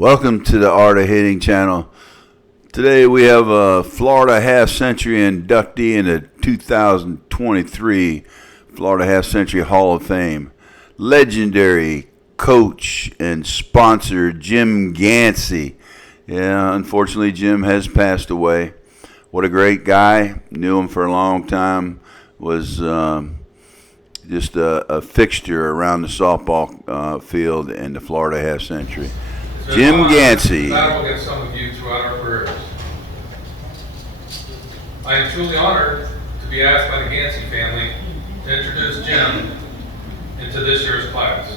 Welcome to the Art of Hitting channel. Today we have a Florida half-century inductee in the 2023 Florida Half-Century Hall of Fame. Legendary coach and sponsor Jim Ganci. Yeah, unfortunately Jim has passed away. What a great guy. Knew him for a long time. Was just a fixture around the softball field in the Florida half-century. Jim Ganci. Battle against some of you throughout our careers. I am truly honored to be asked by the Ganci family to introduce Jim into this year's class.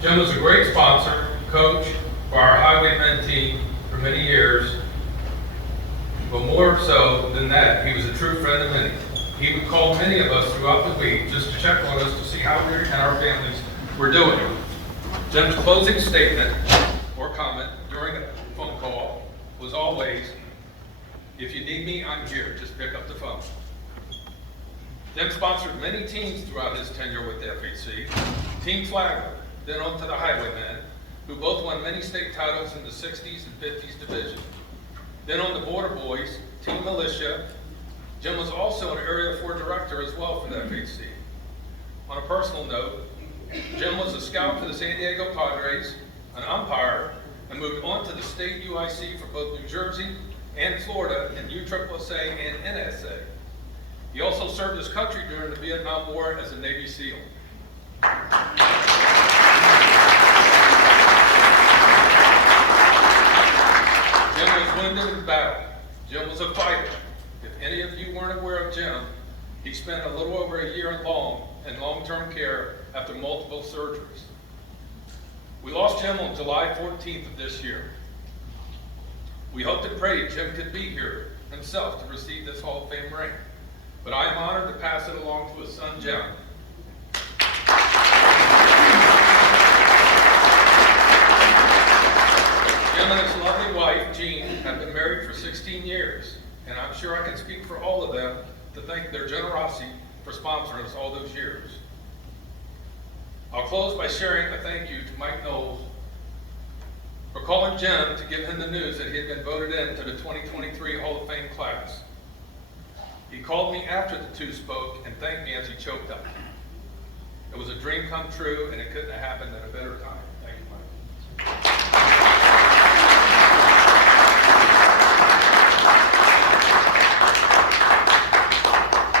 Jim was a great sponsor, coach for our Highwaymen team for many years, but more so than that, he was a true friend of many. He would call many of us throughout the week just to check on us to see how we and our families were doing. Jim's closing statement or comment during a phone call was always, "If you need me, I'm here, just pick up the phone." Jim sponsored many teams throughout his tenure with the FHC. Team Flagler, then on to the Highwaymen, who both won many state titles in the 60s and 50s division. Then on the Border Boys, Team Militia. Jim was also an Area 4 director as well for the FHC. On a personal note, Jim was a scout for the San Diego Padres, an umpire, and moved on to the state UIC for both New Jersey and Florida in USSSA and NSA. He also served his country during the Vietnam War as a Navy SEAL. Jim was wounded in battle. Jim was a fighter. If any of you weren't aware of Jim, he spent a little over a year in long-term care after multiple surgeries. We lost Jim on July 14th of this year. We hoped and prayed Jim could be here himself to receive this Hall of Fame ring, but I am honored to pass it along to his son, Jim. Jim and his lovely wife, Jean, have been married for 16 years, and I'm sure I can speak for all of them to thank their generosity for sponsoring us all those years. I'll close by sharing a thank you to Mike Knowles for calling Jim to give him the news that he had been voted into the 2023 Hall of Fame class. He called me after the two spoke and thanked me as he choked up. It was a dream come true, and it couldn't have happened at a better time. Thank you, Mike.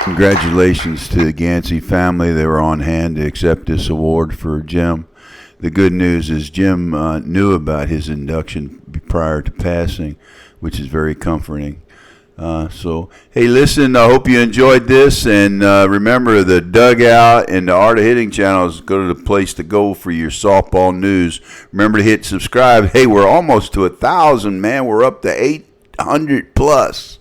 Congratulations to the Ganci family. They were on hand to accept this award for Jim. The good news is Jim knew about his induction prior to passing, which is very comforting. So, hey, listen, I hope you enjoyed this. And remember, the Dugout and the Art of Hitting channels go to the place to go for your softball news. Remember to hit subscribe. Hey, we're almost to 1,000, man. We're up to 800 plus.